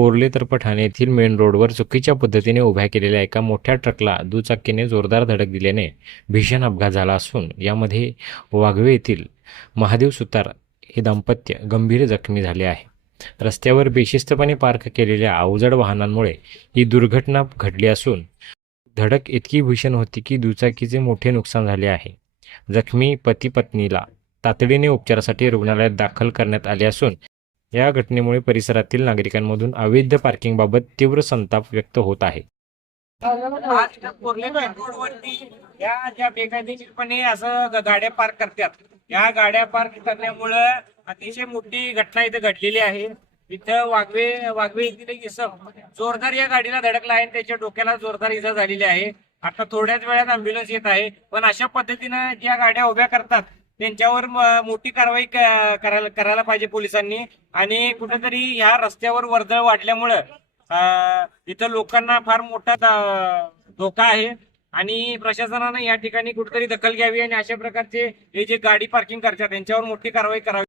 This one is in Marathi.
पोर्ले तर ठाणे येथील मेन रोडवर चुकीच्या पद्धतीने उभ्या केलेल्या एका मोठ्या ट्रकला दुचाकीने जोरदार धडक दिल्याने भीषण अपघात झाला असून यामध्ये वाघवे येथील महादेव सुतार हे दाम्पत्य गंभीर जखमी झाले आहे. रस्त्यावर बेशिस्तपणे पार्क केलेल्या अवजड वाहनांमुळे ही दुर्घटना घडली असून धडक इतकी भीषण होती की दुचाकीचे मोठे नुकसान झाले आहे. जखमी पती पत्नीला तातडीने उपचारासाठी रुग्णालयात दाखल करण्यात आले असून या घटनेमुळे परिसरातील नागरिकांमधून अवैध पार्किंगबाबत तीव्र संताप व्यक्त होत आहे. आज कोर्ले मेन रोडवरती या ज्या बेकायदेशीरपणे असं गाड्या पार्क करतात, या गाड्या पार्क करण्यामुळे अतिशय मोठी घटना इथे घडलेली आहे. इथं वाघवे येथील एक इसम जोरदार या गाडीला धडकला आहे. त्याच्या डोक्याला जोरदार इजा झालेली आहे. आता थोड्याच वेळात अँब्युलन्स येत आहे. पण अशा पद्धतीनं ज्या गाड्या उभ्या करतात त्यांच्यावर मोठी कारवाई करायला पाहिजे पोलिसांनी. आणि कुठेतरी ह्या रस्त्यावर वर्दळ वाढल्यामुळं इथं लोकांना फार मोठा धोका आहे आणि प्रशासनानं या ठिकाणी कुठेतरी दखल घ्यावी आणि अशा प्रकारचे हे जे गाडी पार्किंग करतात त्यांच्यावर मोठी कारवाई करावी.